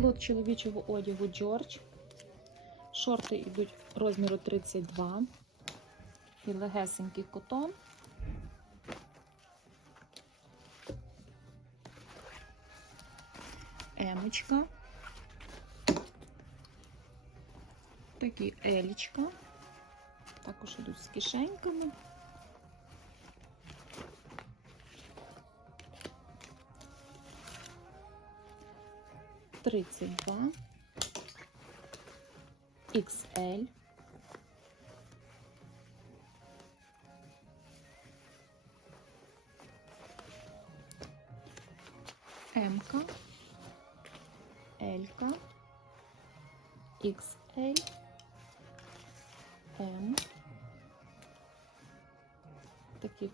Лот чоловічого одягу Джордж. Шорти йдуть розміру 32. І легесенький котон. Емочка. Такі елічка. Також йдуть з кишеньками. Тридцять два. XL. М-ка, Л-ка, XL, М. Такий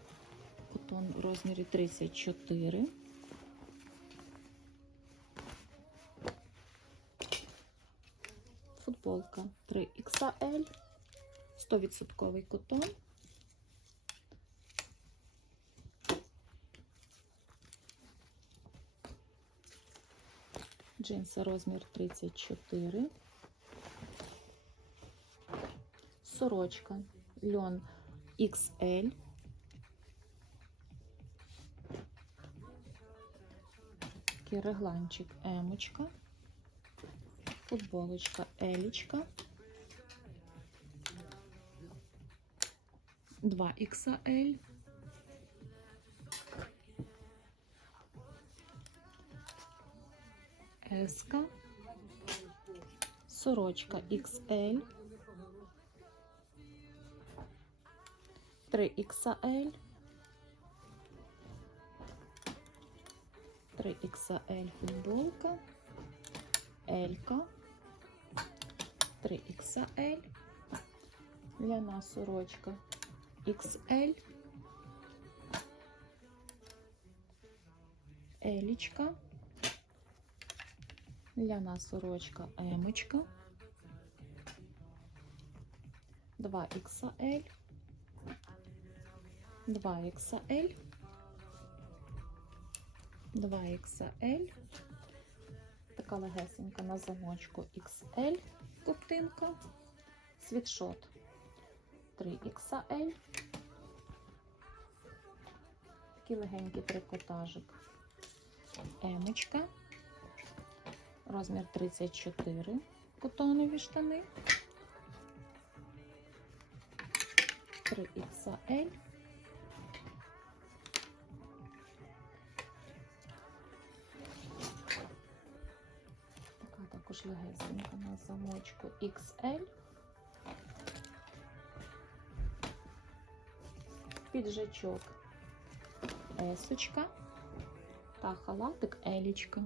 котон в розмірі 34. Футболка 3XL, 100% котон. Джинси розмір 34. Сорочка льон XL. Такий регланчик Емочка. Футболочка Елічка. 2 XL. Еска. Сорочка XL. 3 XL. 3 XL футболка. Елька. 3 XL. Ляна сорочка XL. Елічка. Ляна сорочка Емочка. 2 XL. 2 XL. 2 XL. Така легесенька на замочку XL ковтинка. Світшот 3 XL. Такий легенький трикотажик. Емочка. Розмір 34. Котонові штани. 3 також легесенька на замочку XL. Піджачок Есочка та халатик Елічка.